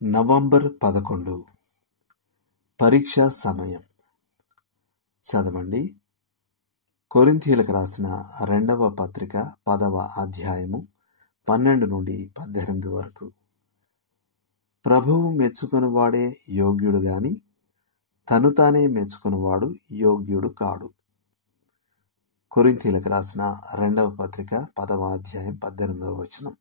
November 11 పరీక్షా సమయం. చదవండి. కొరింథీయులకు రాసిన 2వ పత్రిక 10వ అధ్యాయము 12 నుండి 18 వరకు. ప్రభువు మెచ్చుకొనివాడే యోగ్యుడు గాని తను తానే మెచ్చుకొనివాడు యోగ్యుడు కాడు. కొరింథీయులకు రాసిన 2వ పత్రిక 10వ అధ్యాయం 18వ వచనం.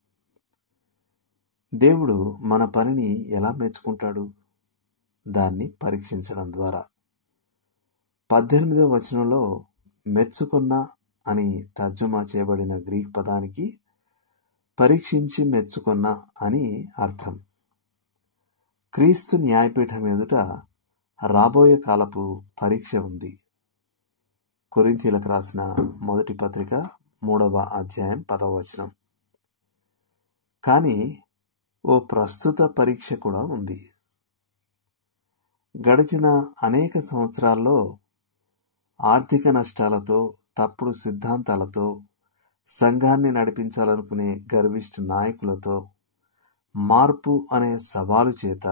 దేవుడు మన పనిని ఎలా మెచ్చుకుంటాడు? దాన్ని పరీక్షించడం ద్వారా. 18వ వచనంలో మెచ్చుకున్న అని తర్జుమా చేయబడిన గ్రీక్ పదానికి పరీక్షించి మెచ్చుకున్న అని అర్థం. క్రీస్తు న్యాయపీఠం ఎదుట రాబోయే కాలపు పరీక్ష ఉంది. కొరింథీయులకు రాసిన 1వ పత్రిక 3వ అధ్యాయం 10వ వచనం. కానీ ఓ ప్రస్తుత పరీక్ష కూడా ఉంది. గడిచిన అనేక సంవత్సరాల్లో ఆర్థిక నష్టాలతో, తప్పుడు సిద్ధాంతాలతో, సంఘాన్ని నడిపించాలనుకునే గర్విష్ఠ నాయకులతో, మార్పు అనే సవాలు చేత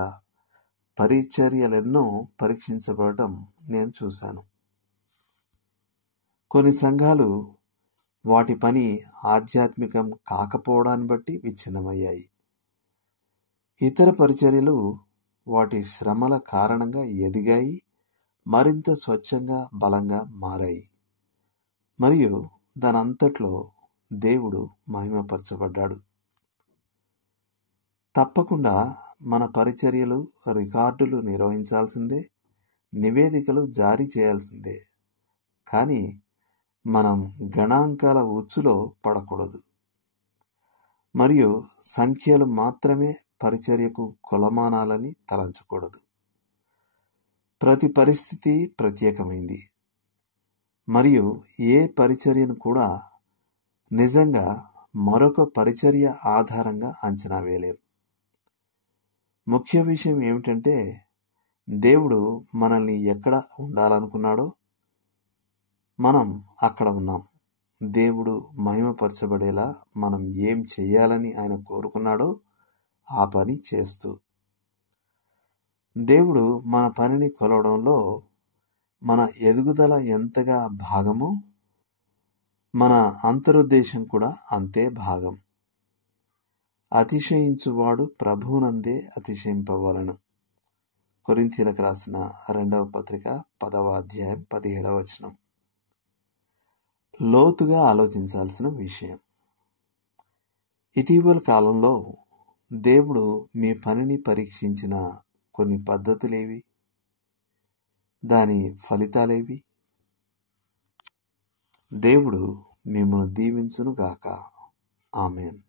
పరిచర్యలెన్నో పరీక్షించబడటం నేను చూశాను. కొన్ని సంఘాలు వాటి పని ఆధ్యాత్మికం కాకపోవడాన్ని బట్టి విచ్ఛిన్నమయ్యాయి. ఇతర పరిచర్యలు వాటి శ్రమల కారణంగా ఎదిగాయి, మరింత స్వచ్ఛంగా, బలంగా మారాయి. మరియు దానంతట్లో దేవుడు మహిమపరచబడ్డాడు. తప్పకుండా మన పరిచర్యలు రికార్డులు నిర్వహించాల్సిందే, నివేదికలు జారీ చేయాల్సిందే. కానీ మనం గణాంకాల ఉచ్చులో పడకూడదు. మరియు సంఖ్యలు మాత్రమే పరిచర్యకు కొలమానాలని తలంచకూడదు. ప్రతి పరిస్థితి ప్రత్యేకమైంది. మరియు ఏ పరిచర్యను కూడా నిజంగా మరొక పరిచర్య ఆధారంగా అంచనా వేయలేం. ముఖ్య విషయం ఏమిటంటే, దేవుడు మనల్ని ఎక్కడ ఉండాలనుకున్నాడో మనం అక్కడ ఉన్నాం. దేవుడు మహిమపరచబడేలా మనం ఏం చేయాలని ఆయన కోరుకున్నాడో ఆ పని చేస్తూ, దేవుడు మన పనిని కొలవడంలో మన ఎదుగుదల ఎంతగా భాగమో మన అంతరుద్దేశం కూడా అంతే భాగం. అతిశయించువాడు ప్రభువునందే అతిశయింపవలెను. కొరింథీయులకు రాసిన 2వ పత్రిక 10వ అధ్యాయం 17వ వచనం. లోతుగా ఆలోచించాల్సిన విషయం. ఇటీవల కాలంలో దేవుడు మీ పనిని పరీక్షించిన కొన్ని పద్ధతులేవి? దాని ఫలితాలేవి? దేవుడు మిమ్మల్ని దీవించునుగాక. ఆమేన్.